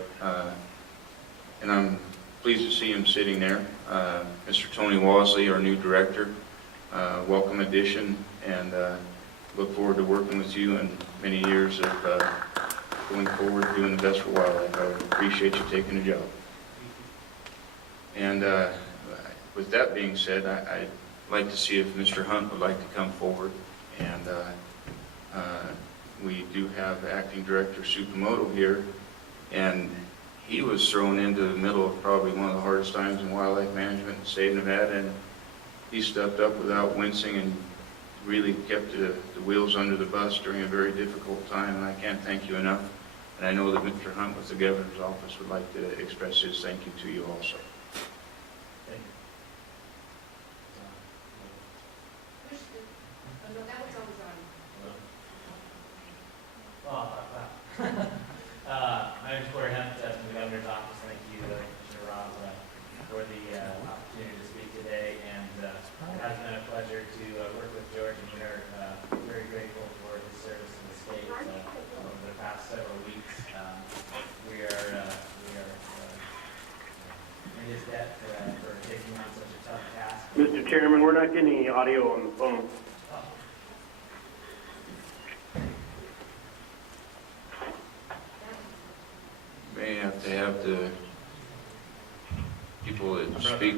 And I'm pleased to see him sitting there. Mr. Tony Walsley, our new director, welcome addition, and look forward to working with you in many years of going forward doing the best for wildlife. I appreciate you taking the job. And with that being said, I'd like to see if Mr. Hunt would like to come forward. And we do have Acting Director Tsukamoto here, and he was thrown into the middle of probably one of the hardest times in wildlife management in the state of Nevada, and he stepped up without wincing and really kept the wheels under the bus during a very difficult time, and I can't thank you enough. And I know that Mr. Hunt with the governor's office would like to express his thank you to you also. Thank you. My name is Corey Hunt from the governor's office. Thank you, Commissioner Rob, for the opportunity to speak today. And it has been a pleasure to work with George, and we are very grateful for his service to the state over the past several weeks. We are in his debt for taking on such a tough task. Mr. Chairman, we're not getting any audio on the phone. May have to have the people that speak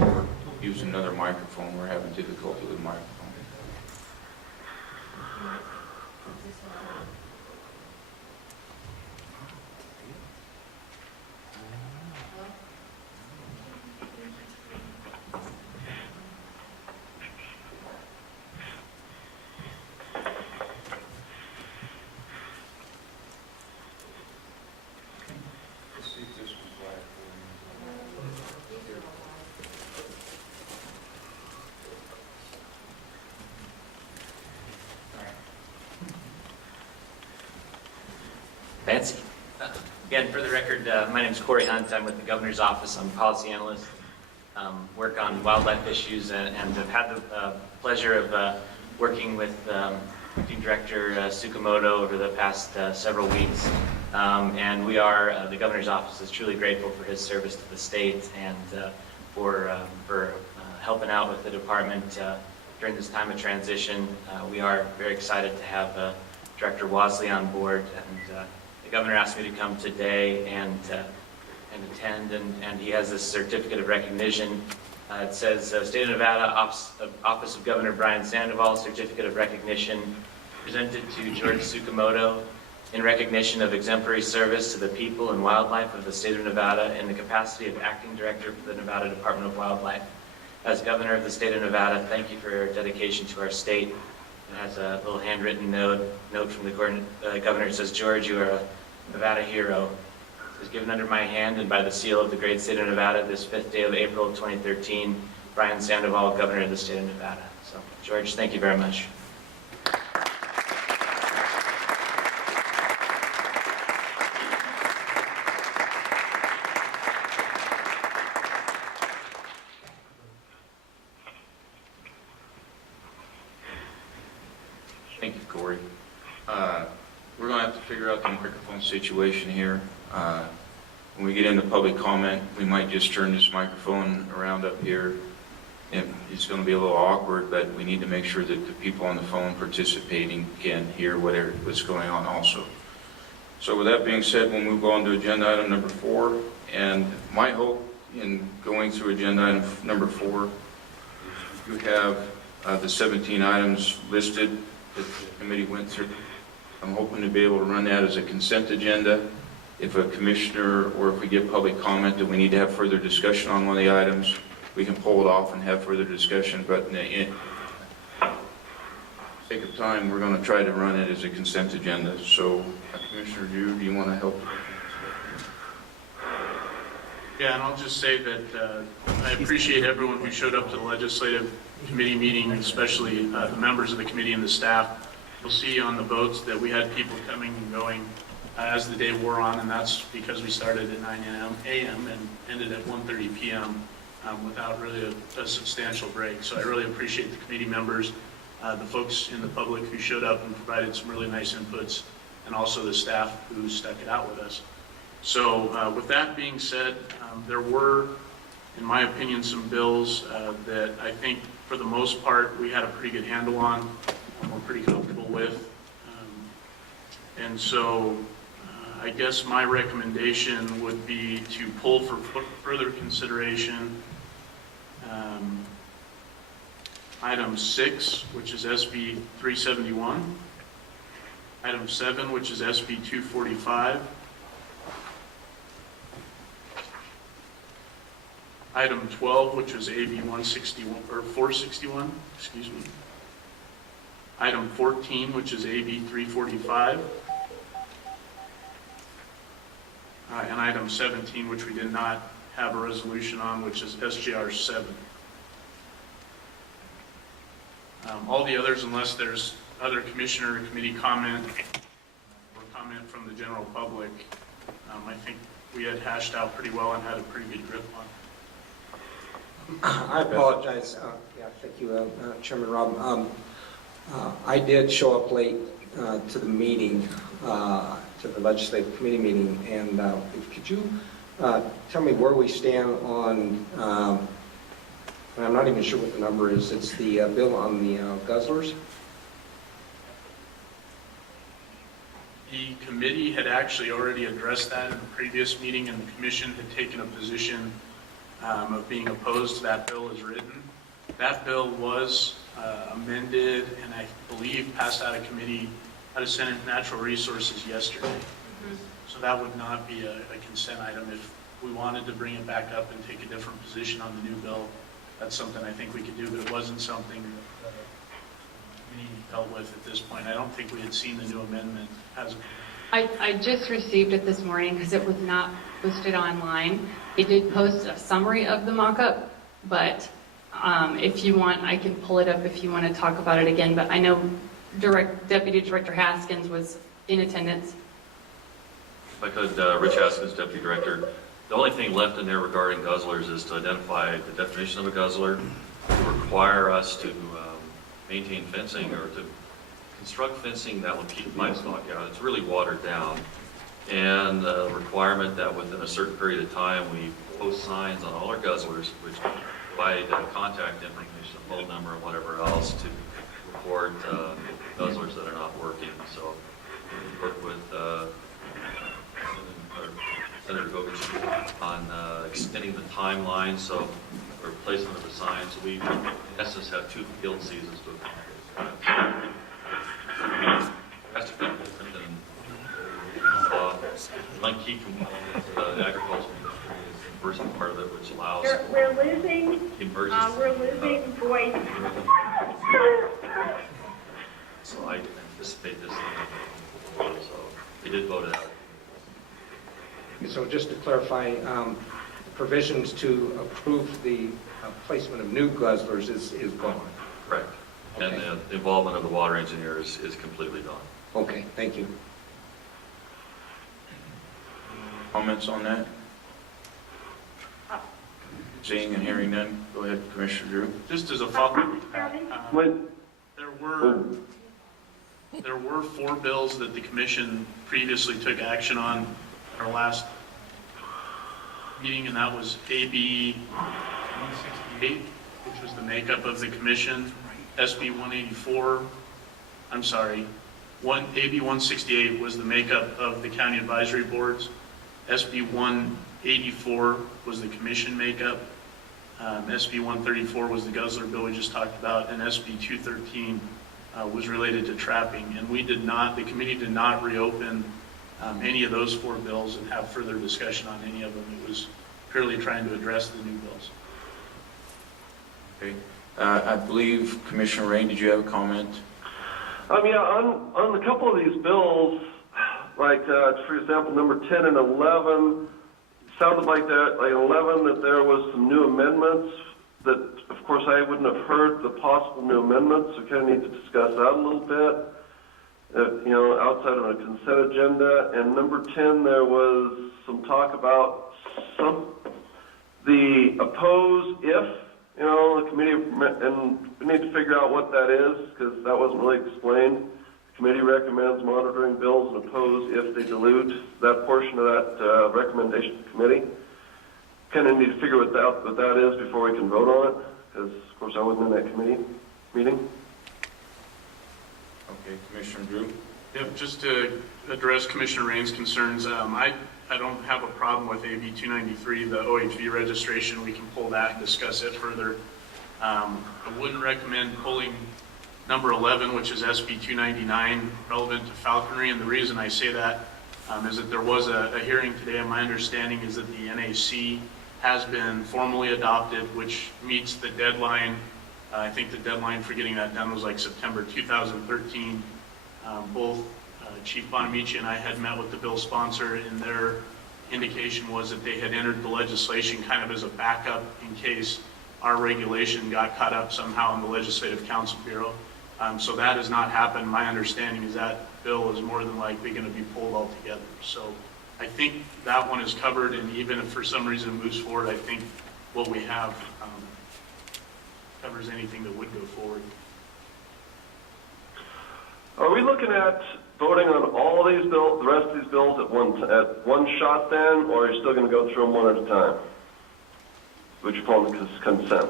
or use another microphone. We're having difficulty with the microphone. Fancy. Again, for the record, my name is Corey Hunt. I'm with the governor's office. I'm a policy analyst. Work on wildlife issues and have had the pleasure of working with Acting Director Tsukamoto over the past several weeks. And we are, the governor's office is truly grateful for his service to the state and for helping out with the department during this time of transition. We are very excited to have Director Walsley on board, and the governor asked me to come today and attend, and he has this certificate of recognition. It says, State of Nevada, Office of Governor Brian Sandoval, Certificate of Recognition, presented to George Tsukamoto in recognition of exemplary service to the people and wildlife of the state of Nevada in the capacity of Acting Director for the Nevada Department of Wildlife. As Governor of the state of Nevada, thank you for your dedication to our state. It has a little handwritten note from the governor. It says, George, you are a Nevada hero. It was given under my hand and by the seal of the great state of Nevada this 5th day of April 2013, Brian Sandoval, Governor of the state of Nevada. So, George, thank you very much. Thank you, Corey. We're going to have to figure out the microphone situation here. When we get into public comment, we might just turn this microphone around up here. It's going to be a little awkward, but we need to make sure that the people on the phone participating can hear what's going on also. So with that being said, we'll move on to agenda item number 4. And my hope in going through agenda item number 4, you have the 17 items listed that the committee went through. I'm hoping to be able to run that as a consent agenda. If a commissioner or if we get public comment that we need to have further discussion on one of the items, we can pull it off and have further discussion. But in the sake of time, we're going to try to run it as a consent agenda. So, Commissioner Drew, do you want to help? Yeah, and I'll just say that I appreciate everyone who showed up to the legislative committee meeting, especially the members of the committee and the staff. You'll see on the votes that we had people coming and going as the day wore on, and that's because we started at 9 a.m. and ended at 1:30 p.m. Without really a substantial break. So I really appreciate the committee members, the folks in the public who showed up and provided some really nice inputs, and also the staff who stuck it out with us. So with that being said, there were, in my opinion, some bills that I think for the most part we had a pretty good handle on and we're pretty comfortable with. And so I guess my recommendation would be to pull for further consideration item 6, which is SB 371, item 7, which is SB 245, item 12, which was AB 161 or 461, excuse me, item 14, which is AB 345, and item 17, which we did not have a resolution on, which is SJR 7. All the others, unless there's other commissioner or committee comment or comment from the general public, I think we had hashed out pretty well and had a pretty good grip on. I apologize. Yeah, thank you, Chairman Rob. I did show up late to the meeting, to the legislative committee meeting, and could you tell me where we stand on, and I'm not even sure what the number is, it's the bill on the guzzlers? The committee had actually already addressed that in the previous meeting, and the commission had taken a position of being opposed to that bill as written. That bill was amended and I believe passed out of committee, out of Senate Natural Resources yesterday. So that would not be a consent item. If we wanted to bring it back up and take a different position on the new bill, that's something I think we could do, but it wasn't something that we dealt with at this point. I don't think we had seen the new amendment as of I just received it this morning because it was not posted online. They did post a summary of the mock-up, but if you want, I can pull it up if you want to talk about it again. But I know Deputy Director Haskins was in attendance. If I could, Rich Haskins, Deputy Director. The only thing left in there regarding guzzlers is to identify the definition of a guzzler, to require us to maintain fencing or to construct fencing that will keep livestock out. It's really watered down. And the requirement that within a certain period of time we post signs on all our guzzlers, which provide contact information, phone number, and whatever else to report guzzlers that are not working. So we work with Senator Govich on extending the timeline, so for replacement of the signs. So we, in essence, have 2 field seasons to accomplish. That's different than one key component of the agricultural industry is the conversion part of it, which allows we're losing voice. So I anticipate this. So we did vote it out. So just to clarify, the provisions to approve the placement of new guzzlers is gone. Correct. Okay. And the involvement of the water engineer is completely gone. Okay, thank you. Comments on that? Seeing and hearing none, go ahead, Commissioner Drew. just as a follow-up. When, There were 4 bills that the commission previously took action on at our last meeting, and that was AB 168, which was the makeup of the commission, SB 184, I'm sorry, AB 168 was the makeup of the county advisory boards, SB 184 was the commission makeup, SB 134 was the guzzler bill we just talked about, and SB 213 was related to trapping. And the committee did not reopen any of those 4 bills and have further discussion on any of them. It was purely trying to address the new bills. Okay. I believe Commissioner Rain, did you have a comment? Yeah, on a couple of these bills, like for example, number 10 and 11, sounded like that, like 11, that there was some new amendments that, of course, I wouldn't have heard the possible new amendments, so kind of need to discuss that a little bit, outside of a consent agenda. And number 10, there was some talk about the oppose if, the committee, and we need to figure out what that is, because that wasn't really explained. The committee recommends monitoring bills and oppose if they dilute. reviewed that portion of that recommendation to committee. Kind of need to figure what that is before we can vote on it, because of course I wasn't in that committee meeting. Okay, Commissioner Drew? Yep, just to address Commissioner Rain's concerns, I don't have a problem with AB 293, the OHV registration. We can pull that and discuss it further. I wouldn't recommend pulling number 11, which is SB 299, relevant to falconry. And the reason I say that is that there was a hearing today, and my understanding is that the NAC has been formally adopted, which meets the deadline. I think the deadline for getting that done was like September 2013. Both Chief Bonamici and I had met with the bill sponsor, and their indication was that they had entered the legislation kind of as a backup in case our regulation got caught up somehow in the Legislative Council Bureau. So that has not happened. My understanding is that bill is more than likely going to be pulled altogether. So I think that one is covered, and even if for some reason it moves forward, I think what we have covers anything that would go forward. Are we looking at voting on all of these bills, the rest of these bills at one shot then, or are you still going to go through them one at a time? Would you call them consent?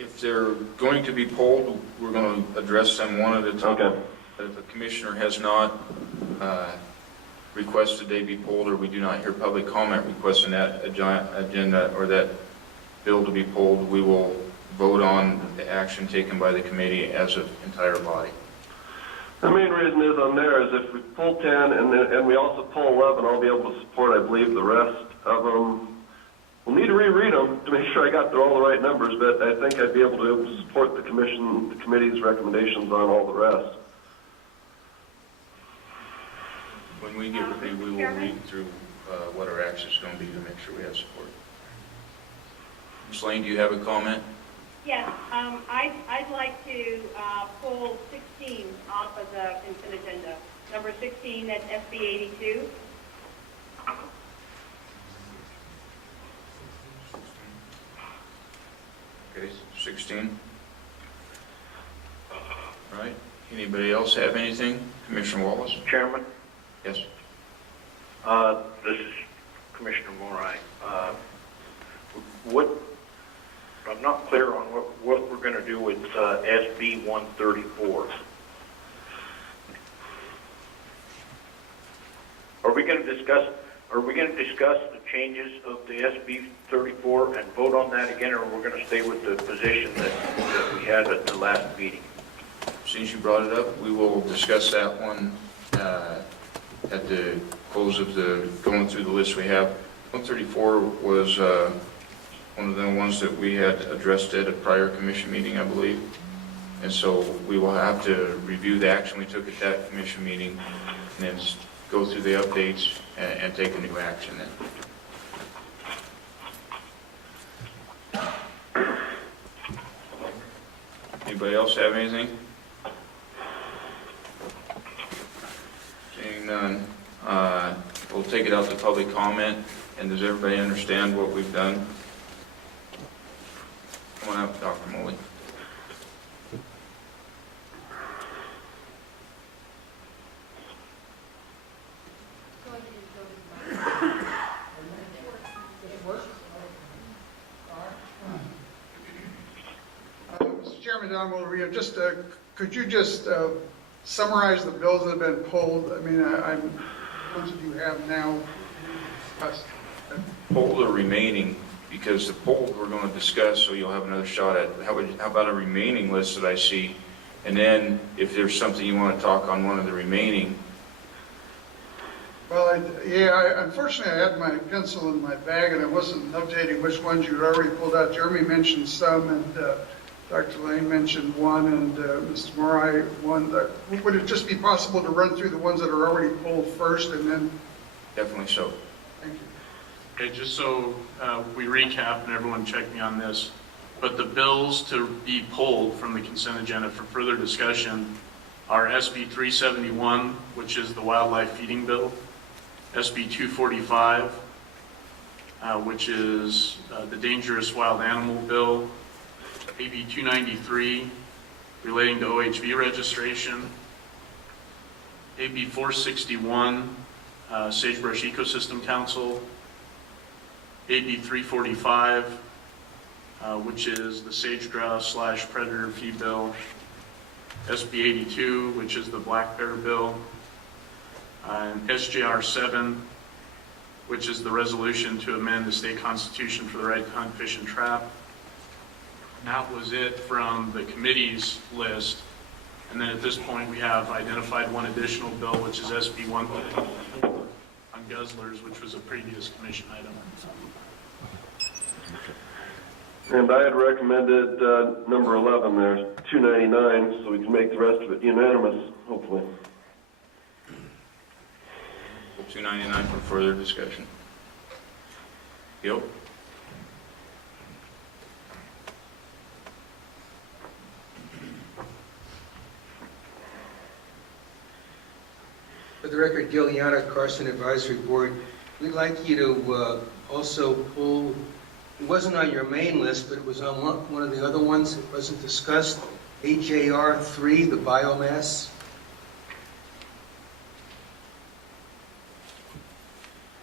If they're going to be polled, we're going to address them one at a time. Okay. But if a commissioner has not requested they be polled, or we do not hear public comment requesting that agenda or that bill to be polled, we will vote on the action taken by the committee as an entire body. The main reason is on there is if we pull 10 and we also pull 11, I'll be able to support, I believe, the rest of them. We'll need to reread them to make sure I got through all the right numbers, but I think I'd be able to support the committee's recommendations on all the rest. When we get ready, we will read through what our action is going to be to make sure we have support. Ms. Lane, do you have a comment? Yes, I'd like to pull 16 off of the consent agenda. Number 16, that's SB 82. Okay, 16. All right. Anybody else have anything? Commissioner Wallace? Chairman, Yes. this is Commissioner Morai. I'm not clear on what we're going to do with SB 134. Are we going to discuss the changes of the SB 34 and vote on that again, or we're going to stay with the position that we had at the last meeting? Since you brought it up, we will discuss that one at the close of going through the list we have. 134 was one of the ones that we had addressed at a prior commission meeting, I believe. And so we will have to review the action we took at that commission meeting and then go through the updates and take a new action then. Anybody else have anything? Seeing none, we'll take it out to public comment. And does everybody understand what we've done? Come on up, Dr. Moley. Mr. Chairman, Don Mulleria, just could you just summarize the bills that have been pulled? I mean, I'm ones that you have now. Poll the remaining, because the poll we're going to discuss, so you'll have another shot at. How about a remaining list that I see? And then if there's something you want to talk on one of the remaining. Well, unfortunately, I had my pencil in my bag and I wasn't notating which ones you already pulled out. Jeremy mentioned some, and Dr. Lane mentioned one, and Mr. Morai one. Would it just be possible to run through the ones that are already pulled first, and then? Definitely so. Thank you. Okay, just so we recap and everyone check me on this, but the bills to be pulled from the consent agenda for further discussion are SB 371, which is the wildlife feeding bill, SB 245, which is the dangerous wild animal bill, AB 293 relating to OHV registration, AB 461 Sagebrush Ecosystem Council, AB 345, which is the sage grouse / predator fee bill, SB 82, which is the black bear bill, and SJR 7, which is the resolution to amend the state constitution for the right to hunt, fish, and trap. And that was it from the committee's list. And then at this point, we have identified one additional bill, which is SB 134 on guzzlers, which was a previous commission item. And I had recommended number 11 there, 299, so we can make the rest of it unanimous, hopefully. 299 for further discussion. Gil? For the record, Gil Yana, Carson Advisory Board, we'd like you to also pull, it wasn't on your main list, but it was on one of the other ones that wasn't discussed, HAR 3, the biomass.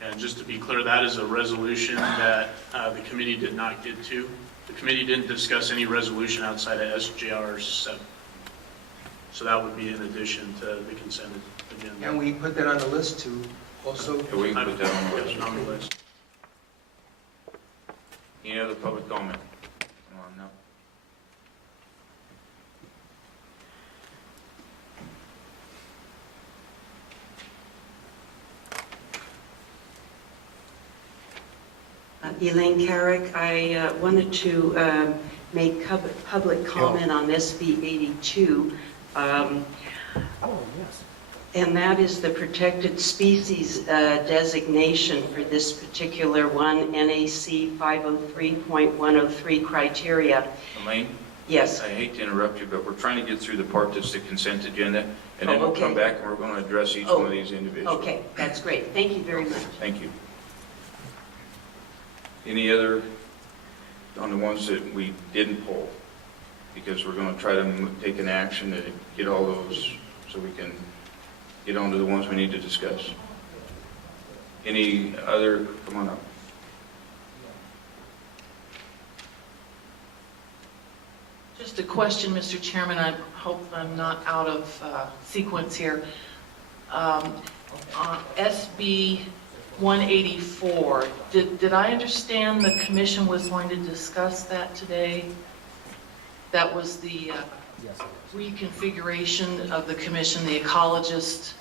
And just to be clear, that is a resolution that the committee did not get to. The committee didn't discuss any resolution outside of SJR 7. So that would be in addition to the consent agenda. And we put that on the list to also. Yeah, we can put that on the Yes, list. on the list. Any other public comment? No. Elaine Carrick, I wanted to make public comment on SB 82. And that is the protected species designation for this particular one, NAC 503.103 criteria. Elaine? Yes. I hate to interrupt you, but we're trying to get through the part that's the consent agenda, and then we'll okay. come back and we're going to address each one of these individually. Okay, that's great. Thank you very much. Thank you. Any other on the ones that we didn't pull? Because we're going to try to take an action to get all those so we can get on to the ones we need to discuss. Any other? Come on up. Just a question, Mr. Chairman. I hope I'm not out of sequence here. On SB 184, did I understand the commission was going to discuss that today? That was the reconfiguration of the commission, the ecologist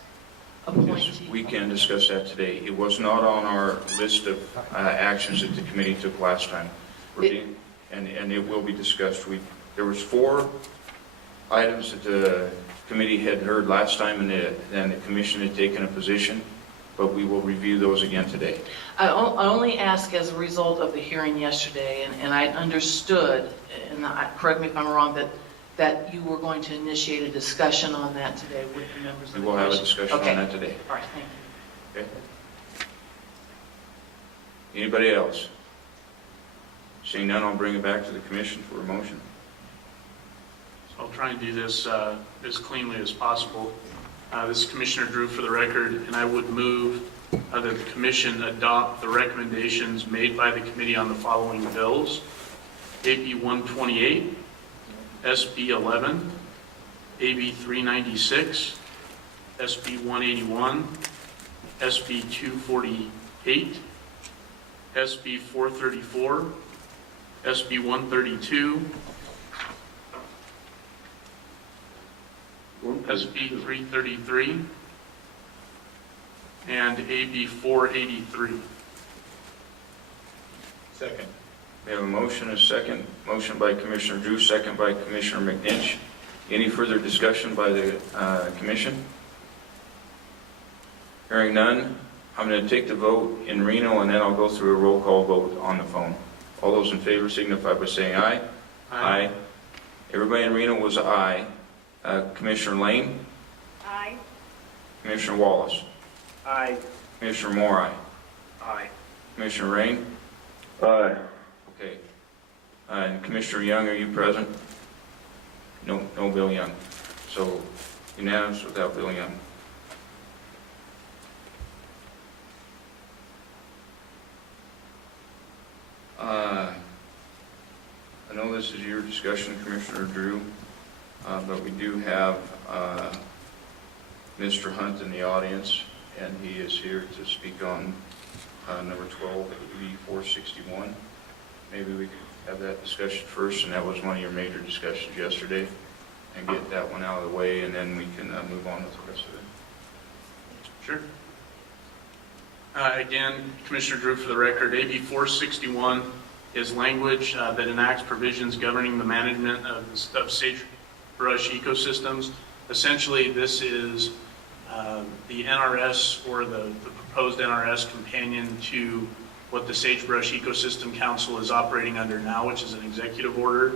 appointee? Yes, we can discuss that today. It was not on our list of actions that the committee took last time. And it will be discussed. There was 4 items that the committee had heard last time, and the commission had taken a position, but we will review those again today. I only ask as a result of the hearing yesterday, and I understood, and correct me if I'm wrong, that you were going to initiate a discussion on that today with the members of the commission. We will have a discussion on that today. All right, thank you. Okay. Anybody else? Seeing none, I'll bring it back to the commission for a motion. So I'll try and do this as cleanly as possible. This is Commissioner Drew for the record, and I would move that the commission adopt the recommendations made by the committee on the following bills: AB 128, SB 11, AB 396, SB 181, SB 248, SB 434, SB 132, SB 333, and AB 483. Second. We have a motion, a second. Motion by Commissioner Drew, second by Commissioner McNinch. Any further discussion by the commission? Hearing none, I'm going to take the vote in Reno, and then I'll go through a roll call vote on the phone. All those in favor signify by saying aye. Aye. Everybody in Reno was aye. Commissioner Lane? Aye. Commissioner Wallace? Aye. Commissioner Moore, aye. Aye. Commissioner Rain? Aye. Okay. And Commissioner Young, are you present? No Bill Young. So unanimous without Bill Young. know this is your discussion, Commissioner Drew, but we do have Mr. Hunt in the audience, and he is here to speak on number 12, AB 461. Maybe we could have that discussion first, and that was one of your major discussions yesterday, and get that one out of the way, and then we can move on with the rest of it. Sure. Again, Commissioner Drew, for the record, AB 461 is language that enacts provisions governing the management of sagebrush ecosystems. Essentially, this is the NRS, or the proposed NRS companion to what the Sagebrush Ecosystem Council is operating under now, which is an executive order.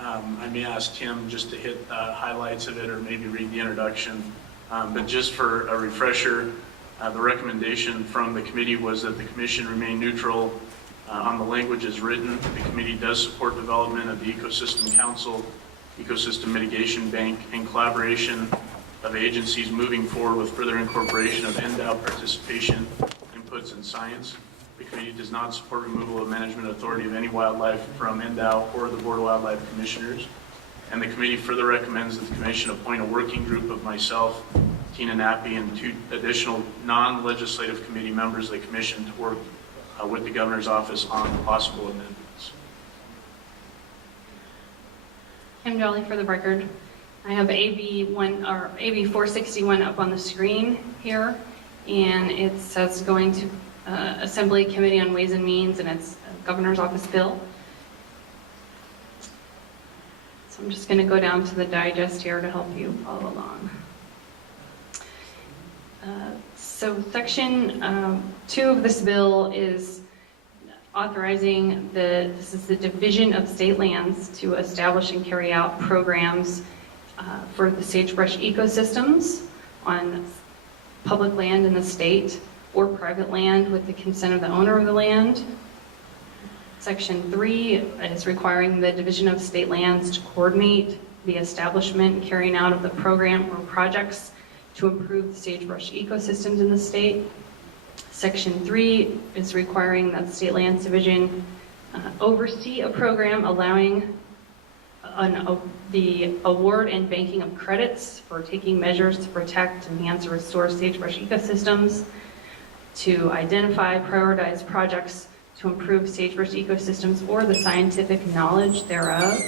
I may ask Tim just to hit highlights of it, or maybe read the introduction. But just for a refresher, the recommendation from the committee was that the commission remain neutral on the language as written. The committee does support development of the Ecosystem Council, Ecosystem Mitigation Bank, and collaboration of agencies moving forward with further incorporation of NDOW participation inputs in science. The committee does not support removal of management authority of any wildlife from NDOW or the Board of Wildlife Commissioners. And the committee further recommends that the commission appoint a working group of myself, Tina Nappy, and 2 additional non-legislative committee members of the commission to work with the governor's office on possible amendments. Kim Jolly for the record. I have AB 461 up on the screen here, and it says going to Assembly Committee on Ways and Means, and it's a governor's office bill. So I'm just going to go down to the digest here to help you follow along. So section 2 of this bill is authorizing this is the division of state lands to establish and carry out programs for the sagebrush ecosystems on public land in the state or private land with the consent of the owner of the land. Section 3 is requiring the division of state lands to coordinate the establishment and carrying out of the program or projects to improve the sagebrush ecosystems in the state. Section 3 is requiring that the State Lands Division oversee a program allowing the award and banking of credits for taking measures to protect, enhance, or restore sagebrush ecosystems, to identify, prioritize projects to improve sagebrush ecosystems or the scientific knowledge thereof,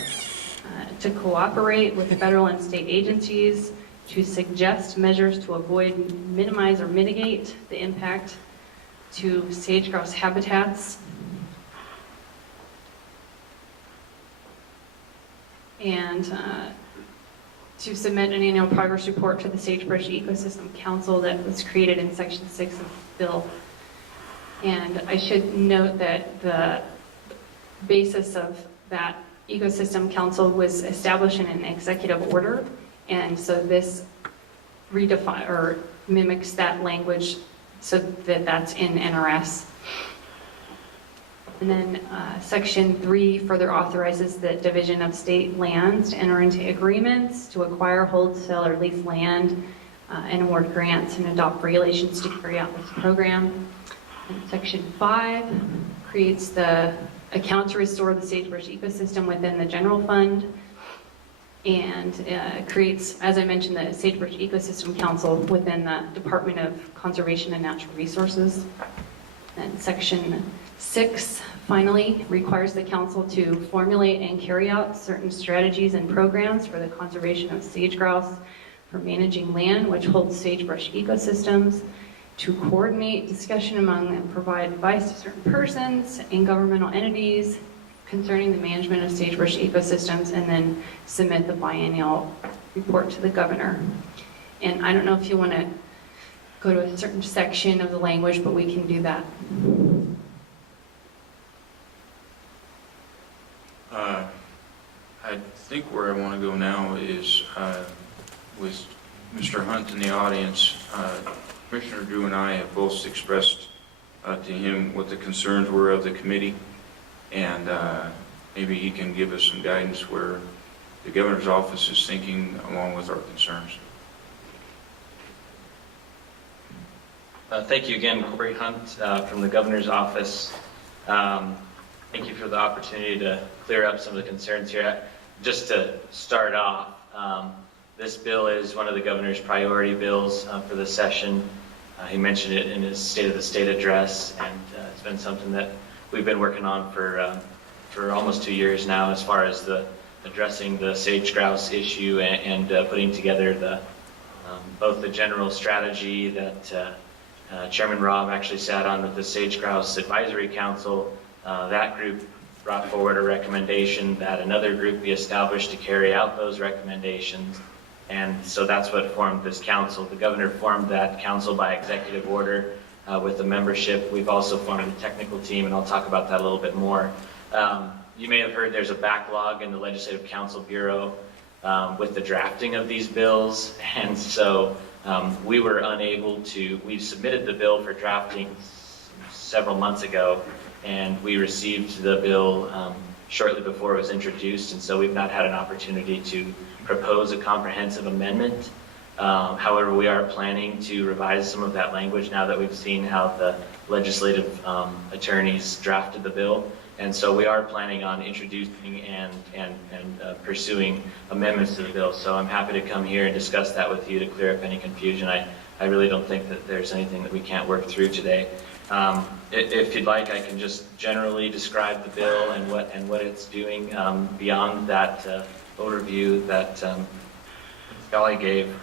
to cooperate with federal and state agencies, to suggest measures to avoid, minimize, or mitigate the impact to sage-grouse habitats, and to submit an annual progress report to the Sagebrush Ecosystem Council that was created in Section 6 of the bill. And I should note that the basis of that Ecosystem Council was established in an executive order, and so this mimics that language so that that's in NRS. And then Section 3 further authorizes the division of state lands to enter into agreements to acquire, hold, sell, or lease land, and award grants and adopt regulations to carry out this program. And Section 5 creates the account to restore the sagebrush ecosystem within the general fund, and creates, as I mentioned, the Sagebrush Ecosystem Council within the Department of Conservation and Natural Resources. And Section 6, finally, requires the council to formulate and carry out certain strategies and programs for the conservation of sage-grouse, for managing land which holds sagebrush ecosystems, to coordinate discussion among and provide advice to certain persons and governmental entities concerning the management of sagebrush ecosystems, and then submit the biennial report to the governor. And I don't know if you want to go to a certain section of the language, but we can do that. I think where I want to go now is with Mr. Hunt in the audience. Commissioner Drew and I have both expressed to him what the concerns were of the committee, and maybe he can give us some guidance where the governor's office is thinking along with our concerns. Thank you again, Corey Hunt from the governor's office. Thank you for the opportunity to clear up some of the concerns here. Just to start off, this bill is one of the governor's priority bills for the session. He mentioned it in his State of the State address, and it's been something that we've been working on for almost 2 years now, as far as addressing the sage grouse issue and putting together both the general strategy that Chairman Robb actually sat on with the Sage Grouse Advisory Council. That group brought forward a recommendation that another group be established to carry out those recommendations. And so that's what formed this council. The governor formed that council by executive order with the membership. We've also formed a technical team, and I'll talk about that a little bit more. You may have heard there's a backlog in the Legislative Council Bureau with the drafting of these bills, and so we were unable to, we submitted the bill for drafting several months ago, and we received the bill shortly before it was introduced, and so we've not had an opportunity to propose a comprehensive amendment. However, we are planning to revise some of that language now that we've seen how the legislative attorneys drafted the bill. And so we are planning on introducing and pursuing amendments to the bill. So I'm happy to come here and discuss that with you to clear up any confusion. I really don't think that there's anything that we can't work through today. If you'd like, I can just generally describe the bill and what it's doing beyond that overview that Scully gave.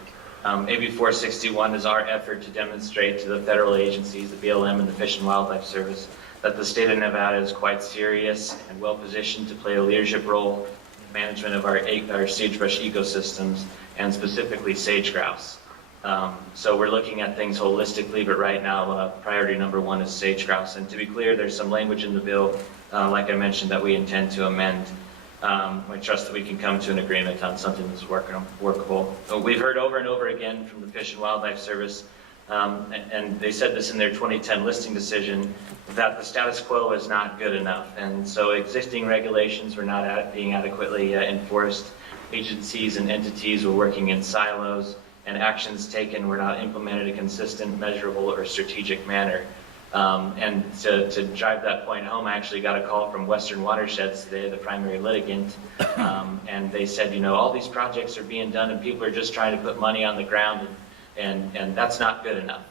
AB 461 is our effort to demonstrate to the federal agencies, the BLM and the Fish and Wildlife Service, that the state of Nevada is quite serious and well positioned to play a leadership role in the management of our sagebrush ecosystems, and specifically sage grouse. So we're looking at things holistically, but right now priority number one is sage grouse. And to be clear, there's some language in the bill, like I mentioned, that we intend to amend. I trust that we can come to an agreement on something that's workable. We've heard over and over again from the Fish and Wildlife Service, and they said this in their 2010 listing decision, that the status quo is not good enough. And so existing regulations were not being adequately enforced. Agencies and entities were working in silos, and actions taken were not implemented in a consistent, measurable, or strategic manner. And to drive that point home, I actually got a call from Western Watersheds today, the primary litigant, and they said, you know, all these projects are being done and people are just trying to put money on the ground, and that's not good enough.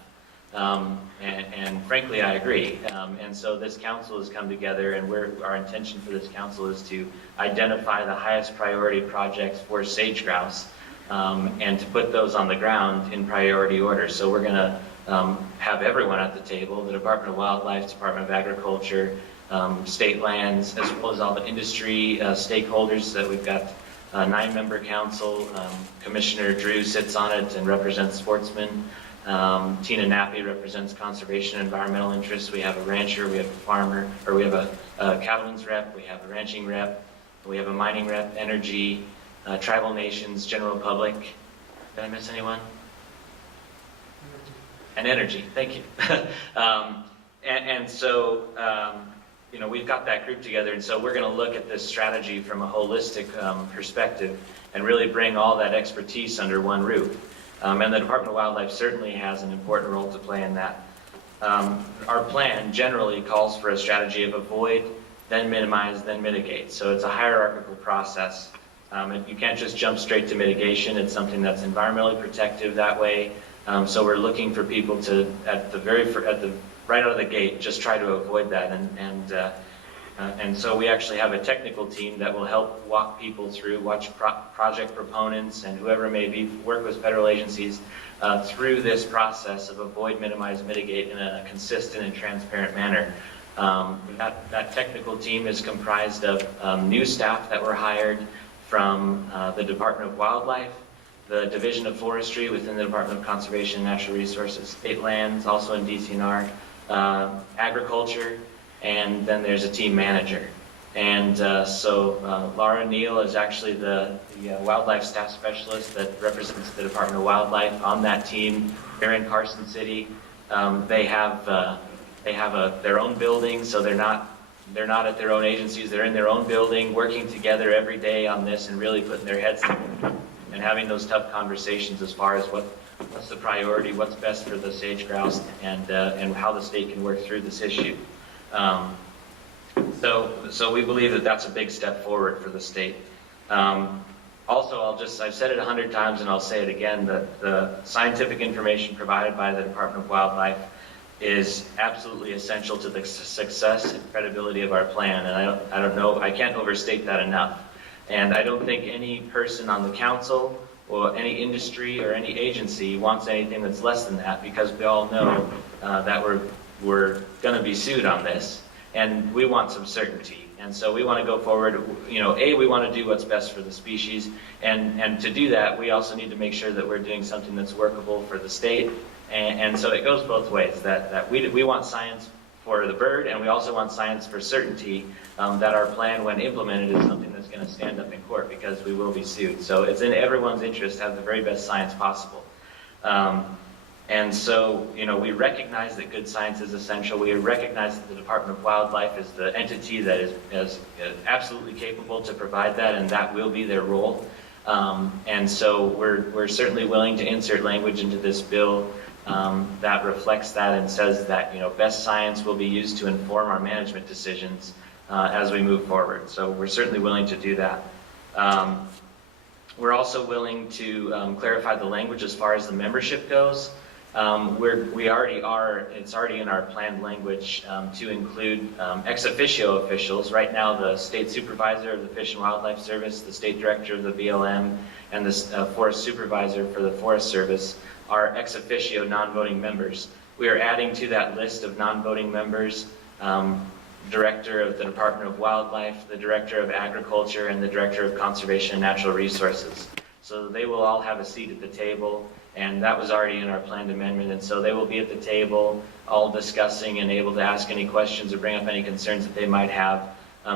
And frankly, I agree. And so this council has come together, and our intention for this council is to identify the highest priority projects for sage grouse, and to put those on the ground in priority order. So we're going to have everyone at the table, the Department of Wildlife, Department of Agriculture, state lands, as well as all the industry stakeholders. That we've got a 9-member council. Commissioner Drew sits on it and represents sportsmen. Tina Nappy represents conservation and environmental interests. We have a rancher, we have a farmer, or we have a cattleman's rep, we have a ranching rep, we have a mining rep, energy, tribal nations, general public. Did I miss anyone? And energy, thank you. So, you know, we've got that group together, and so we're going to look at this strategy from a holistic perspective and really bring all that expertise under one roof. And the Department of Wildlife certainly has an important role to play in that. Our plan generally calls for a strategy of avoid, then minimize, then mitigate. So it's a hierarchical process. And you can't just jump straight to mitigation. It's something that's environmentally protective that way. So we're looking for people to, right out of the gate, just try to avoid that. And so we actually have a technical team that will help walk people through, project proponents and whoever may be, work with federal agencies through this process of avoid, minimize, mitigate in a consistent and transparent manner. That technical team is comprised of new staff that were hired from the Department of Wildlife, the Division of Forestry within the Department of Conservation and Natural Resources, state lands, also in DCNR, agriculture, and then there's a team manager. And so Laura Neal is actually the wildlife staff specialist that represents the Department of Wildlife on that team here in Carson City. They have their own building, so they're not at their own agencies. They're in their own building, working together every day on this and really putting their heads together and having those tough conversations as far as what's the priority, what's best for the sage grouse, and how the state can work through this issue. So we believe that that's a big step forward for the state. Also, I've said it 100 times and I'll say it again, that the scientific information provided by the Department of Wildlife is absolutely essential to the success and credibility of our plan. And I don't know, I can't overstate that enough. And I don't think any person on the council or any industry or any agency wants anything that's less than that, because we all know that we're going to be sued on this, and we want some certainty. And so we want to go forward, we want to do what's best for the species, and to do that, we also need to make sure that we're doing something that's workable for the state. And so it goes both ways, that we want science for the bird, and we also want science for certainty, that our plan, when implemented, is something that's going to stand up in court, because we will be sued. So it's in everyone's interest to have the very best science possible. And so, we recognize that good science is essential. We recognize that the Department of Wildlife is the entity that is absolutely capable to provide that, and that will be their role. And so we're certainly willing to insert language into this bill that reflects that and says that, best science will be used to inform our management decisions as we move forward. So we're certainly willing to do that. We're also willing to clarify the language as far as the membership goes. We already are, it's already in our planned language to include ex officio officials. Right now, the state supervisor of the Fish and Wildlife Service, the state director of the BLM, and the forest supervisor for the Forest Service are ex officio non-voting members. We are adding to that list of non-voting members director of the Department of Wildlife, the director of Agriculture, and the director of Conservation and Natural Resources. So they will all have a seat at the table, and that was already in our planned amendment, and so they will be at the table all discussing and able to ask any questions or bring up any concerns that they might have.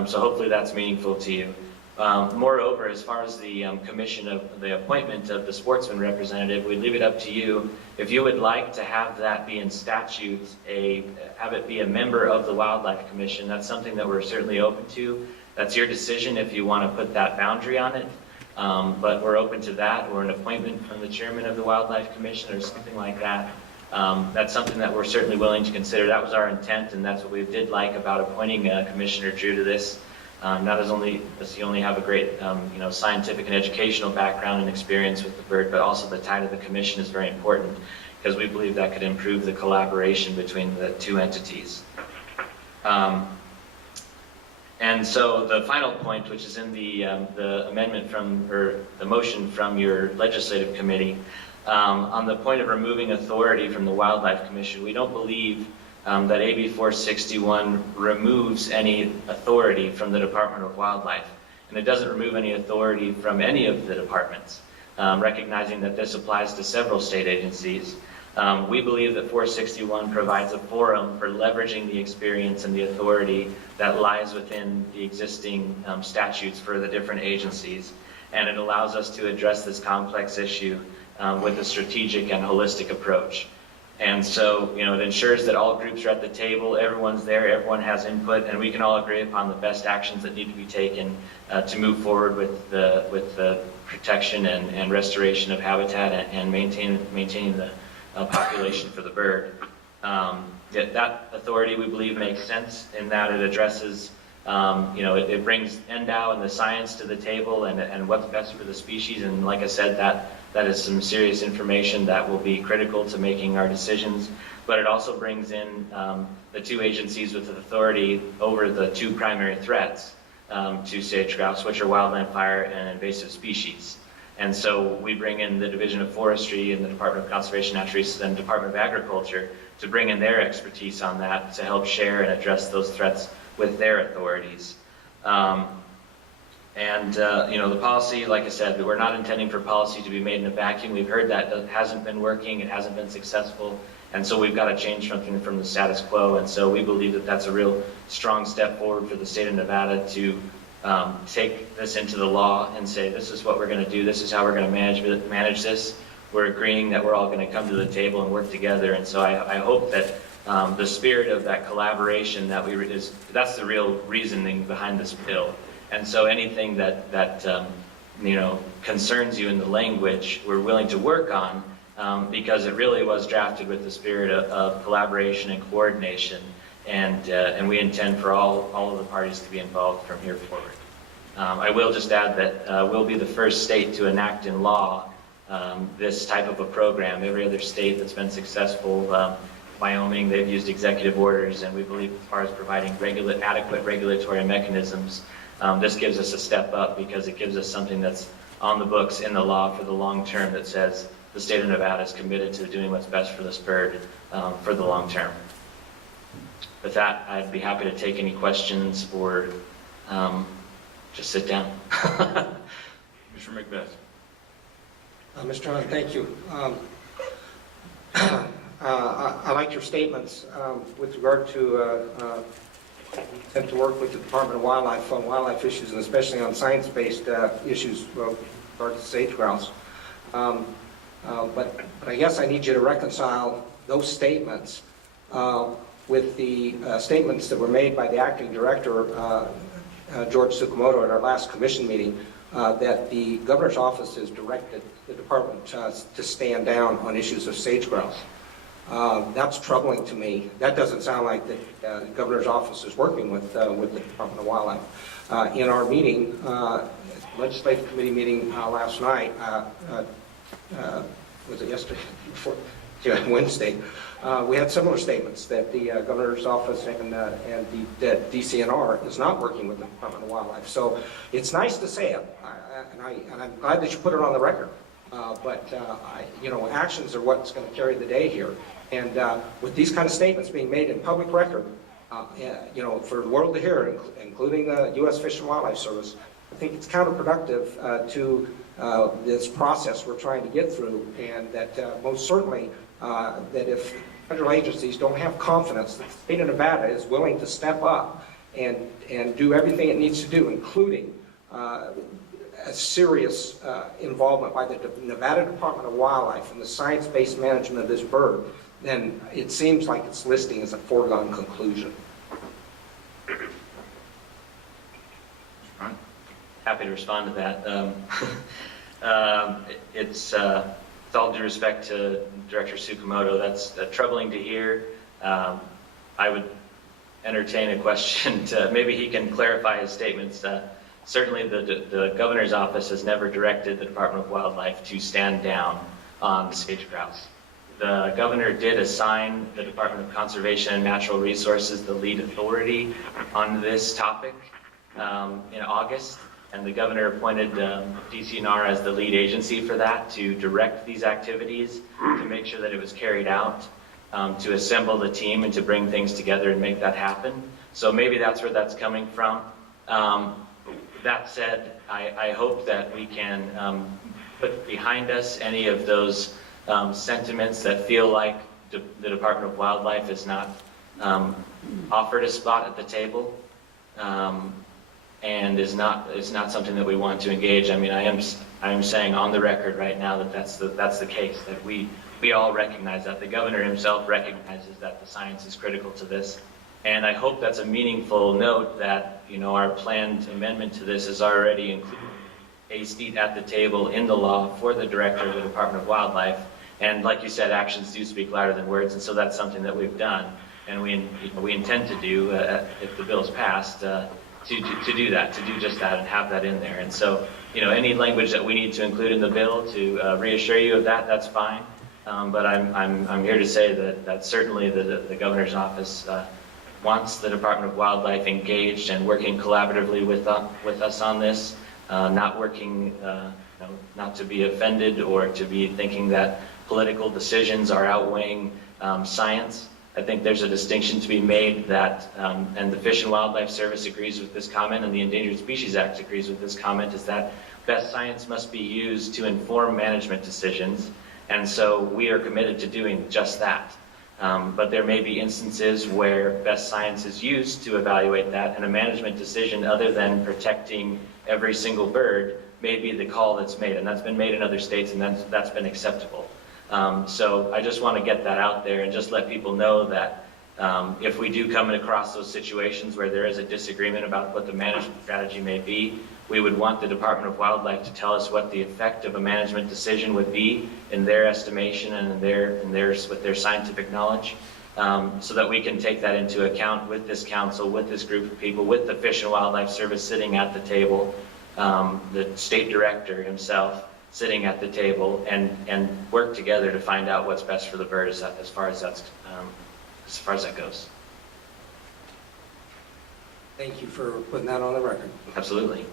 So hopefully that's meaningful to you. Moreover, as far as the commission of the appointment of the sportsman representative, we leave it up to you. If you would like to have that be in statute, have it be a member of the Wildlife Commission, that's something that we're certainly open to. That's your decision if you want to put that boundary on it. But we're open to that, or an appointment from the chairman of the Wildlife Commission or something like that. That's something that we're certainly willing to consider. That was our intent, and that's what we did like about appointing Commissioner Drew to this. Not only does he only have a great scientific and educational background and experience with the bird, but also the tie to the commission is very important, because we believe that could improve the collaboration between the two entities. And so the final point, which is in the amendment the motion from your legislative committee, on the point of removing authority from the Wildlife Commission, we don't believe that AB 461 removes any authority from the Department of Wildlife. And it doesn't remove any authority from any of the departments, recognizing that this applies to several state agencies. We believe that 461 provides a forum for leveraging the experience and the authority that lies within the existing statutes for the different agencies, and it allows us to address this complex issue with a strategic and holistic approach. And so, it ensures that all groups are at the table, everyone's there, everyone has input, and we can all agree upon the best actions that need to be taken to move forward with the protection and restoration of habitat and maintaining the population for the bird. That authority, we believe, makes sense in that it addresses, it brings NDOW and the science to the table and what's best for the species. And like I said, that is some serious information that will be critical to making our decisions. But it also brings in the two agencies with authority over the two primary threats to sage grouse, which are wildland fire and invasive species. And so we bring in the Division of Forestry and the Department of Conservation and Natural Resources and Department of Agriculture to bring in their expertise on that to help share and address those threats with their authorities. The policy, like I said, we're not intending for policy to be made in a vacuum. We've heard that it hasn't been working, it hasn't been successful, and so we've got to change something from the status quo. And so we believe that that's a real strong step forward for the state of Nevada to take this into the law and say, this is what we're going to do, this is how we're going to manage this. We're agreeing that we're all going to come to the table and work together. And so I hope that the spirit of that collaboration, that's the real reasoning behind this bill. And so anything that concerns you in the language, we're willing to work on, because it really was drafted with the spirit of collaboration and coordination. and we intend for all of the parties to be involved from here forward. I will just add that we'll be the first state to enact in law this type of a program. Every other state that's been successful, Wyoming, they've used executive orders, and we believe as far as providing adequate regulatory mechanisms, this gives us a step up because it gives us something that's on the books in the law for the long term that says the state of Nevada is committed to doing what's best for this bird for the long term. With that, I'd be happy to take any questions or just sit down. Mr. Macbeth. Mr. Hunt, thank you. I like your statements with regard to intent to work with the Department of Wildlife on wildlife issues, and especially on science-based issues with regard to sage grouse. But I guess I need you to reconcile those statements with the statements that were made by the acting director, George Tsukamoto, at our last commission meeting, that the governor's office has directed the department to stand down on issues of sage grouse. That's troubling to me. That doesn't sound like the governor's office is working with the Department of Wildlife. In our meeting, legislative committee meeting last night, was it yesterday? Wednesday, we had similar statements that the governor's office and that DCNR is not working with the Department of Wildlife. So it's nice to say it, and I'm glad that you put it on the record. But actions are what's going to carry the day here. And with these kind of statements being made in public record, for the world to hear, including the U.S. Fish and Wildlife Service, I think it's counterproductive to this process we're trying to get through, and that most certainly that if federal agencies don't have confidence that the state of Nevada is willing to step up and do everything it needs to do, including a serious involvement by the Nevada Department of Wildlife in the science-based management of this bird, then it seems like it's listing as a foregone conclusion. Happy to respond to that. It's with all due respect to Director Tsukamoto, that's troubling to hear. I would entertain a question to, maybe he can clarify his statements. Certainly the governor's office has never directed the Department of Wildlife to stand down on sage grouse. The governor did assign the Department of Conservation and Natural Resources the lead authority on this topic in August, and the governor appointed DCNR as the lead agency for that, to direct these activities, to make sure that it was carried out, to assemble the team and to bring things together and make that happen. So maybe that's where that's coming from. That said, I hope that we can put behind us any of those sentiments that feel like the Department of Wildlife has not offered a spot at the table, and is not something that we want to engage. I mean, I am saying on the record right now that that's the case, that we all recognize that. The governor himself recognizes that the science is critical to this. And I hope that's a meaningful note that, our planned amendment to this is already including a seat at the table in the law for the director of the Department of Wildlife. And like you said, actions do speak louder than words, and so that's something that we've done. And we intend to do, if the bill is passed, to do that, to do just that and have that in there. And so, any language that we need to include in the bill to reassure you of that, that's fine. But I'm here to say that certainly the governor's office wants the Department of Wildlife engaged and working collaboratively with us on this, not working, not to be offended or to be thinking that political decisions are outweighing science. I think there's a distinction to be made that, and the Fish and Wildlife Service agrees with this comment, and the Endangered Species Act agrees with this comment, is that best science must be used to inform management decisions, and so we are committed to doing just that. But there may be instances where best science is used to evaluate that, and a management decision other than protecting every single bird may be the call that's made, and that's been made in other states, and that's been acceptable. So I just want to get that out there and just let people know that if we do come across those situations where there is a disagreement about what the management strategy may be, we would want the Department of Wildlife to tell us what the effect of a management decision would be in their estimation and with their scientific knowledge. so that we can take that into account with this council, with this group of people, with the Fish and Wildlife Service sitting at the table, the state director himself sitting at the table, and work together to find out what's best for the bird as far as that goes. Thank you for putting that on the record. Absolutely.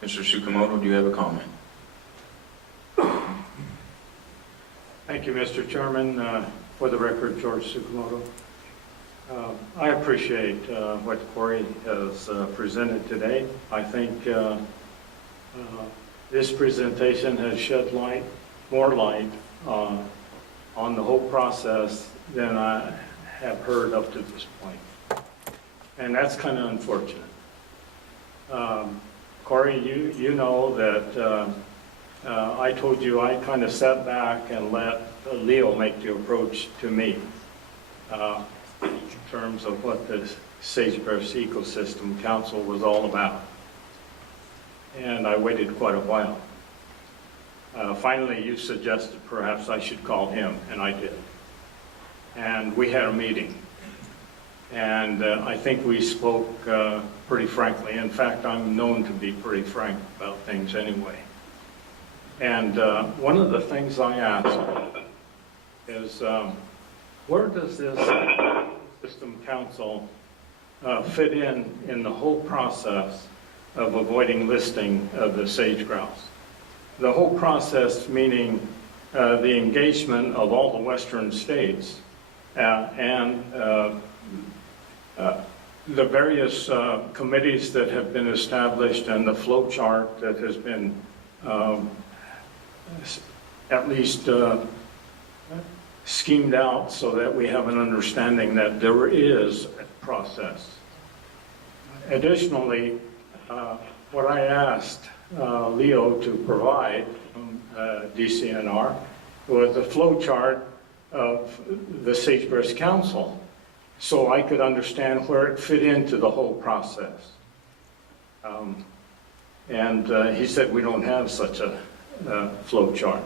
Mr. Tsukamoto, do you have a comment? Thank you, Mr. Chairman. For the record, George Tsukamoto. I appreciate what Corey has presented today. I think this presentation has shed more light on the whole process than I have heard up to this point. And that's kind of unfortunate. Corey, you know that I told you I kind of sat back and let Leo make the approach to me in terms of what the Sagebrush Ecosystem Council was all about. And I waited quite a while. Finally, you suggested perhaps I should call him, and I did. And we had a meeting. And I think we spoke pretty frankly. In fact, I'm known to be pretty frank about things anyway. And one of the things I asked is, where does this system council fit in the whole process of avoiding listing of the sage grouse? The whole process meaning the engagement of all the western states and the various committees that have been established and the flow chart that has been at least schemed out so that we have an understanding that there is a process. Additionally, what I asked Leo to provide from DCNR was a flow chart of the Sagebrush Council so I could understand where it fit into the whole process. And he said we don't have such a flow chart.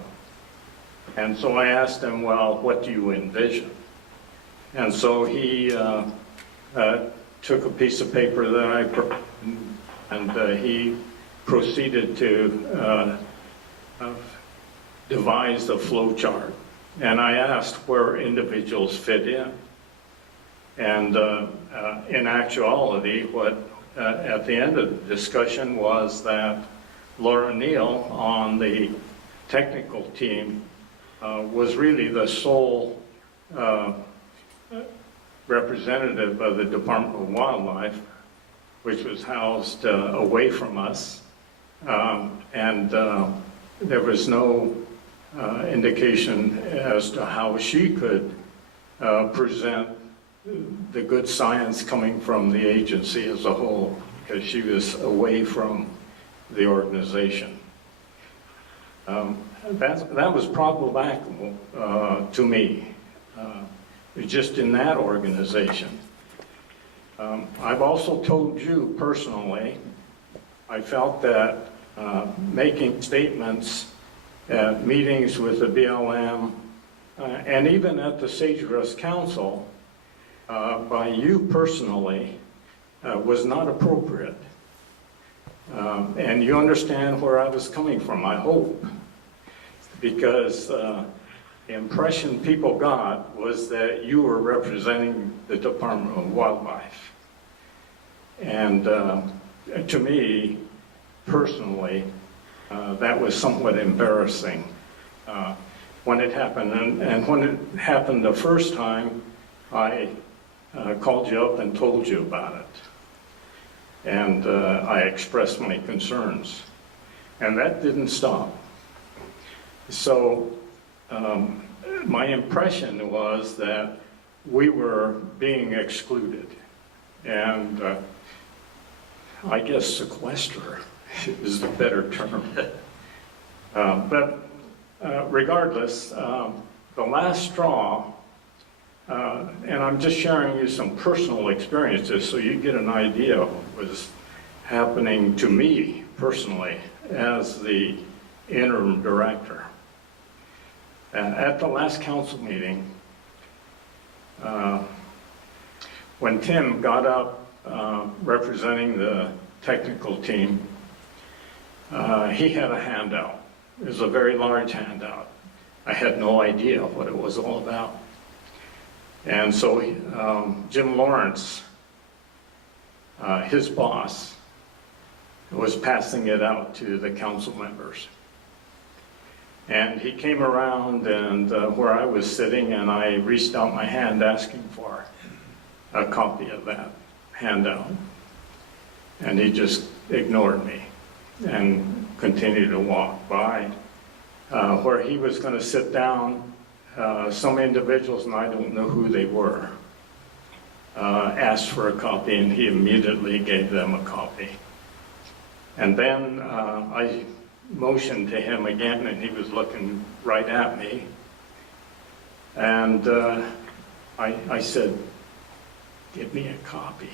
And so I asked him, well, what do you envision? And so he took a piece of paper that and he proceeded to devise the flow chart. And I asked where individuals fit in. And in actuality, what at the end of the discussion was that Laura Neal on the technical team was really the sole representative of the Department of Wildlife, which was housed away from us. And there was no indication as to how she could present the good science coming from the agency as a whole, because she was away from the organization. That was problematical to me, just in that organization. I've also told you personally, I felt that making statements at meetings with the BLM and even at the Sagebrush Council by you personally was not appropriate. And you understand where I was coming from, I hope, because the impression people got was that you were representing the Department of Wildlife. And to me, personally, that was somewhat embarrassing when it happened. And when it happened the first time, I called you up and told you about it. And I expressed my concerns. And that didn't stop. So my impression was that we were being excluded. And I guess sequester is the better term. But regardless, the last straw, and I'm just sharing you some personal experiences so you get an idea of what was happening to me personally as the interim director. At the last council meeting, When Tim got up representing the technical team, he had a handout. It was a very large handout. I had no idea what it was all about. And so Jim Lawrence, his boss, was passing it out to the council members. And he came around and where I was sitting, and I reached out my hand asking for a copy of that handout. And he just ignored me and continued to walk by. Where he was going to sit down, some individuals, and I don't know who they were, asked for a copy, and he immediately gave them a copy. And then I motioned to him again, and he was looking right at me. And I said, "Give me a copy."